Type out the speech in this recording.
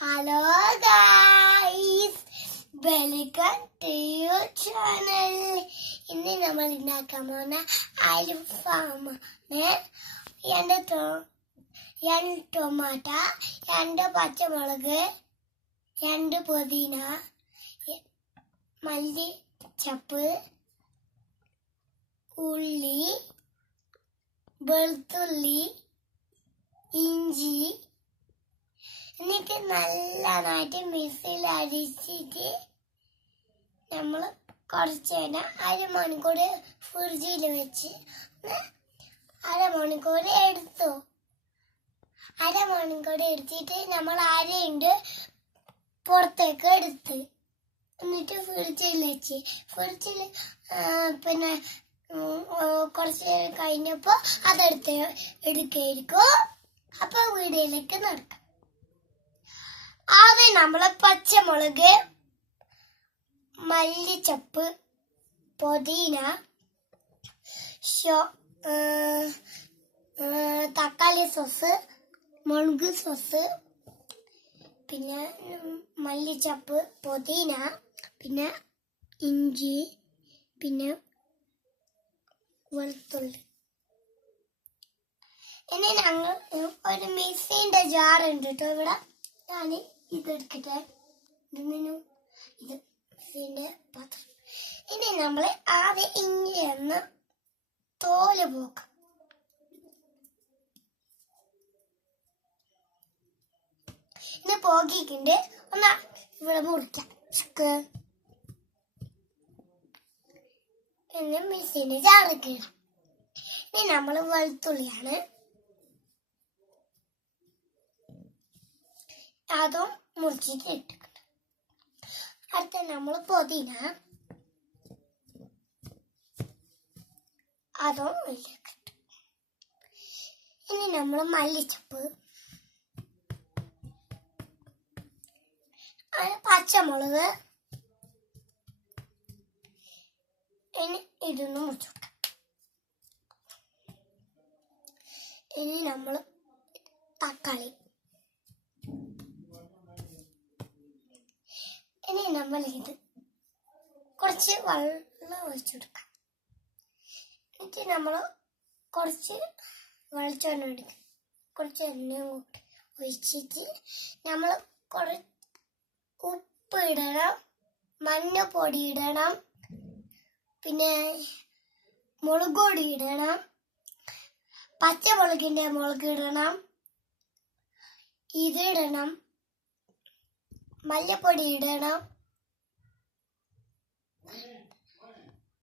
Hello guys, welcome to your channel. ഇന്ന് നമ്മൾ ഉണ്ടാക്കാൻ പോകുന്ന അൽഫാമാണ്. രണ്ട് ടൊമാറ്റോ, 2 പച്ചമുളക്, 2 പുതിന, മല്ലിച്ചപ്പ്, ഉള്ളി, വെളുത്തുള്ളി, ഇഞ്ചി. എന്നിട്ട് നല്ലതായിട്ട് മിക്സിയിൽ അടിച്ചിട്ട് നമ്മൾ കുറച്ച് നേരം അരമണിക്കൂർ ഫ്രിഡ്ജിൽ വെച്ച് അരമണിക്കൂർ എടുത്തു. അരമണിക്കൂർ എടുത്തിട്ട് നമ്മൾ അരയുണ്ട് പുറത്തേക്ക് എടുത്ത് എന്നിട്ട് ഫ്രിഡ്ജിൽ വെച്ച് ഫ്രിഡ്ജിൽ പിന്നെ കുറച്ച് കഴിഞ്ഞപ്പോൾ അതെടുത്ത് എടുക്കായിരിക്കും. അപ്പോൾ വീഡിയോയിലേക്ക് നടക്കാം. ആദ്യം നമ്മൾ പച്ചമുളക്, മല്ലിച്ചപ്പ്, പുതിന, തക്കാളി സോസ്, മുളക് സോസ്, പിന്നെ മല്ലിച്ചപ്പ്, പുതിന, പിന്നെ ഇഞ്ചി, പിന്നെ വെളുത്തുള്ളി. ഇനി ഞങ്ങൾ ഒരു മിക്സിന്റെ ജാർ ഉണ്ട് കേട്ടോ ഇവിടെ. ഞാൻ ഇതെടുക്കട്ടെ. ഇത് മിക്സിന്റെ പാത്രം. ഇനി നമ്മൾ ആദ്യം ഇഞ്ചി ഒന്ന് തോല് പോക്കാം. ഇനി പോക്കിട്ടുണ്ട് ഒന്ന് ഇവിടെ മുറിക്കാം. ഇനി മിക്സിന്റെ ജാറൊക്കെ ഇടാം. ഇനി നമ്മൾ വെളുത്തുള്ളിയാണ്, അതും മുറിച്ചിട്ട് ഇട്ടിട്ടുണ്ട്. അടുത്ത നമ്മൾ പുതിന, അതും ഇതിലേക്ക് ഇട്ടു. ഇനി നമ്മൾ മല്ലിച്ചപ്പ്, പച്ചമുളക്, ഇനി ഇതൊന്ന് മുറിച്ചു കൊടുക്കാം. ഇനി നമ്മൾ തക്കാളി, ഇനി നമ്മൾ ഇത് കുറച്ച് വെള്ളം ഒഴിച്ചെടുക്കാം. എന്നിട്ട് നമ്മൾ കുറച്ച് വെളിച്ചെണ്ണ എടുക്കും. കുറച്ച് എണ്ണയും കൂട്ടി ഒഴിച്ചിട്ട് നമ്മൾ കുറച്ച് ഉപ്പ് ഇടണം, മഞ്ഞപ്പൊടി ഇടണം, പിന്നെ മുളക് പൊടി ഇടണം, പച്ചമുളകിൻ്റെ മുളക് ഇടണം, ഇതിടണം, മല്ലിപ്പൊടി ഇടണം,